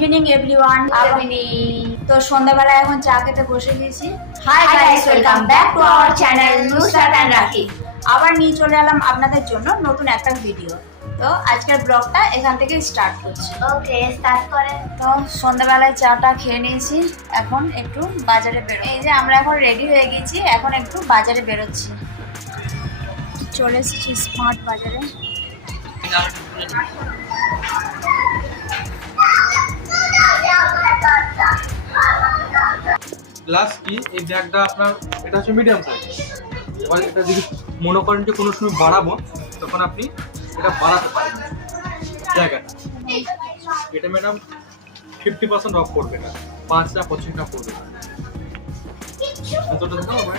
Evening everyone. তো সন্ধ্যাবেলা এখন চা খেতে বসে গেছি। Hi guys, welcome back to our channel Nusrat and Rakhi. আবার নিয়ে চলে এলাম আপনাদের জন্য নতুন একটা ভিডিও। তো আজকের ব্লগটা এখান থেকে স্টার্ট করছি। ওকে, স্টার্ট করেন। তো সন্ধ্যাবেলায় চাটা খেয়ে নিয়েছি, এখন একটু বাজারে বেরো। এই যে আমরা এখন রেডি হয়ে গেছি, এখন একটু বাজারে বেরোচ্ছি। চলে এসেছি স্মার্ট বাজারে। গ্লাস কি এই ব্যাগটা আপনার এটা হচ্ছে মিডিয়াম সাইজ। এবার এটা যদি মনে করেন যে কোনো সময় বাড়াবো তখন আপনি এটা বাড়াতে পারেন জায়গাটা। এটা ম্যাডাম 50% অফ করবে না, 5% টাকা পড়বে। এতটা দাম হবে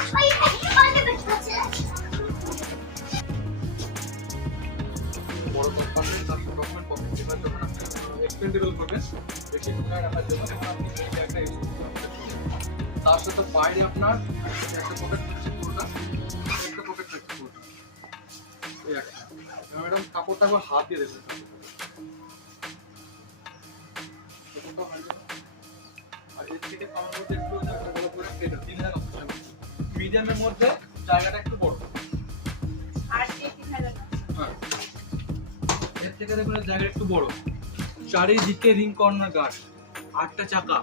বড় কোম্পানি তার ডকুমেন্ট কপি দেওয়ার জন্য এক্সপেন্ডেবল করবেন বেশি টাকা রাখার জন্য আপনি এই ব্যাগটা ইউজ করতে পারেন। তার সাথে বাইরে আপনার একটা পকেট থাকছে পুরোটা, একটা পকেট থাকছে পুরোটা। এই একটা ম্যাডাম কাপড়টা একবার হাত দিয়ে দেবেন। আর এর থেকে আমার মধ্যে একটু বড় করে এটা 3000 মিডিয়ামের মধ্যে জায়গাটা একটু বড়। আর কি 3000? হ্যাঁ, এর থেকে দেখুন জায়গা একটু বড়, চারিদিকে রিং কর্নার গার্ড, 8টা চাকা।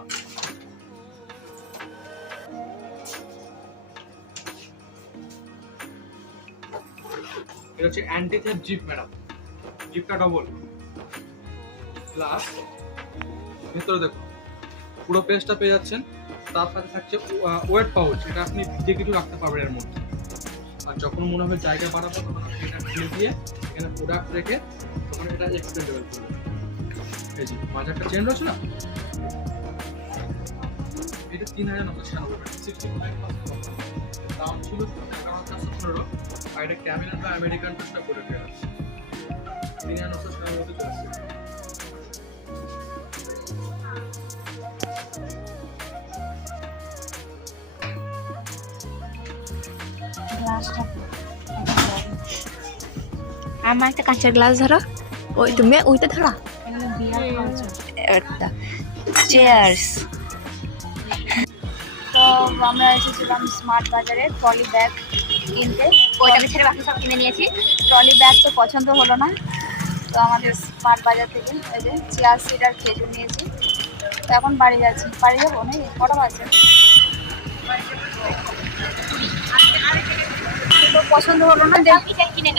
এটা হচ্ছে anti থেপ zip madam, জিপটা double plus ভিতরে দেখুন পুরো পেজটা পেয়ে যাচ্ছেন। তার সাথে থাকছে ওয়েট পাউচ, এটা আপনি ভিজে কিছু রাখতে পারবেন এর মধ্যে। আর যখন মনে হবে জায়গা বাড়াবো তখন আপনি এটা খুলে দিয়ে এখানে প্রোডাক্ট রেখে তখন এটা এক্সপেন্ডেবল করবেন। এই যে মাঝে একটা চেন রয়েছে না, এটা 3996 দাম ছিল 11,415। আর এটা ক্যামেরা বা আমেরিকান টোস্টটা করে দেওয়া আছে 3996 মধ্যে চলে আসছে। আমার একটা কাঁচের গ্লাস ধরো, ওই তুমি ওইটা ধরো। একটা চেয়ার্স। তো আমরা এসেছিলাম স্মার্ট বাজারে ট্রলি ব্যাগ কিনতে। ওইটাকে ছেড়ে বাকি সব কিনে নিয়েছি। ট্রলি ব্যাগ তো পছন্দ হলো না, তো আমাদের স্মার্ট বাজার থেকে এই যে চেয়ার সিট আর খেজুর নিয়েছি। তো এখন বাড়ি যাচ্ছি, বাড়ি যাবো নাকি কটা আছে। তো পছন্দ হলো না,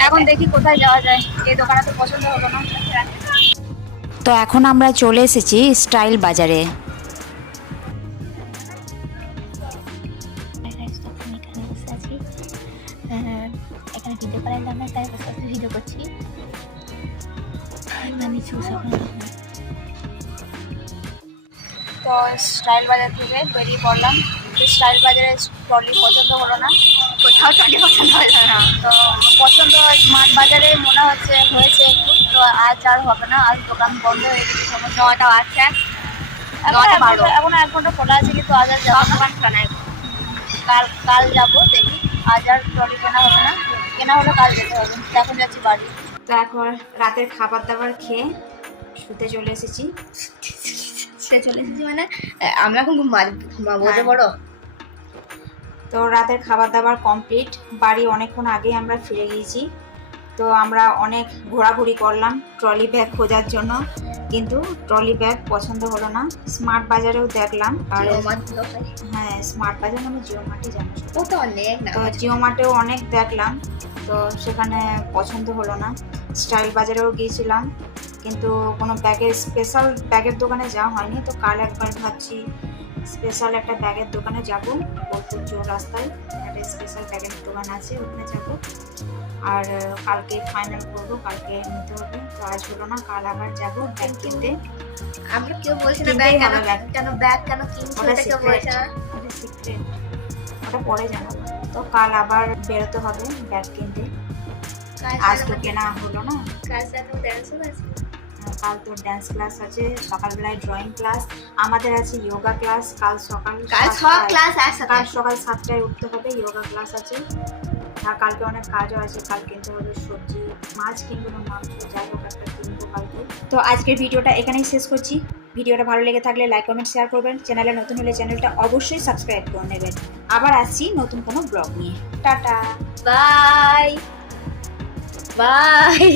এখন দেখি কোথায় যাওয়া যায়। এই দোকানে তো পছন্দ হলো না। তো এখন আমরা চলে এসেছি স্টাইল বাজারে। এখানে ভিডিও করার জন্য তাই বসে ভিডিও করছি। তো স্টাইল বাজার থেকে বেরিয়ে পড়লাম। তো স্টাইল বাজারে ট্রলি পছন্দ হলো না, কোথাও ট্রলি পছন্দ হলো না। তো পছন্দ স্মার্ট বাজারে মনে হচ্ছে হয়েছে একটু। তো আজ আর হবে না, আজ দোকান বন্ধ হয়ে গেছে। নটাও আছে, এখন 1 ঘন্টা খোলা আছে, কিন্তু আজ আর যাবো না। কাল যাবো, দেখি আজ আর ট্রলি কেনা হবে না, কেনা হলে কাল যেতে হবে। এখন যাচ্ছি বাড়ি। তো এখন রাতের খাবার দাবার খেয়ে শুতে চলে এসেছি। মানে আমরা এখন ঘুমাবো যে বড়। তো রাতের খাবার দাবার কমপ্লিট, বাড়ি অনেকক্ষণ আগেই আমরা ফিরে গিয়েছি। তো আমরা অনেক ঘোরাঘুরি করলাম ট্রলি ব্যাগ খোঁজার জন্য, কিন্তু ট্রলি ব্যাগ পছন্দ হলো না। স্মার্ট বাজারেও দেখলাম, আর হ্যাঁ স্মার্ট বাজার মানে জিও মার্টে জানো, ও তো অনেক না। তো জিও মার্টেও অনেক দেখলাম, তো সেখানে পছন্দ হলো না। স্টাইল বাজারেও গিয়েছিলাম, কিন্তু কোনো স্পেশাল ব্যাগের দোকানে যাওয়া হয়নি। তো কাল একবার ভাবছি স্পেশাল একটা ব্যাগের দোকানে যাব, বোলপুর রাস্তায় একটা স্পেশাল ব্যাগের দোকান আছে, ওখানে যাব। আর কালকে ফাইনাল করবো, কালকে নিতে হবে। তো আজ হলো না, কাল আবার যাবো ব্যাগ কিনতে। আমরা কেউ বলছি না ব্যাগ কেন কিনছি, ওটা কেউ বলছে না। সিক্রেট, ওটা পরে জানাবো। তো কাল আবার বেরোতে হবে ব্যাগ কিনতে। আজ তো কেনা হলো না। কাল তো ড্যান্স ক্লাস আছে, সকালবেলায় ড্রয়িং ক্লাস, আমাদের আছে যোগা ক্লাস। কাল সকাল 7টায় উঠতে হবে, যোগা ক্লাস আছে। আর কালকে অনেক কাজও আছে, কাল কিনতে হবে সবজি, মাছ কিনবো না মাংস, যাই হোক একটা কিনবো কালকে। তো আজকের ভিডিওটা এখানেই শেষ করছি। ভিডিওটা ভালো লেগে থাকলে লাইক কমেন্ট শেয়ার করবেন, চ্যানেলে নতুন হলে চ্যানেলটা অবশ্যই সাবস্ক্রাইব করে নেবেন। আবার আসছি নতুন কোনো ব্লগ নিয়ে। টাটা। Bye bye.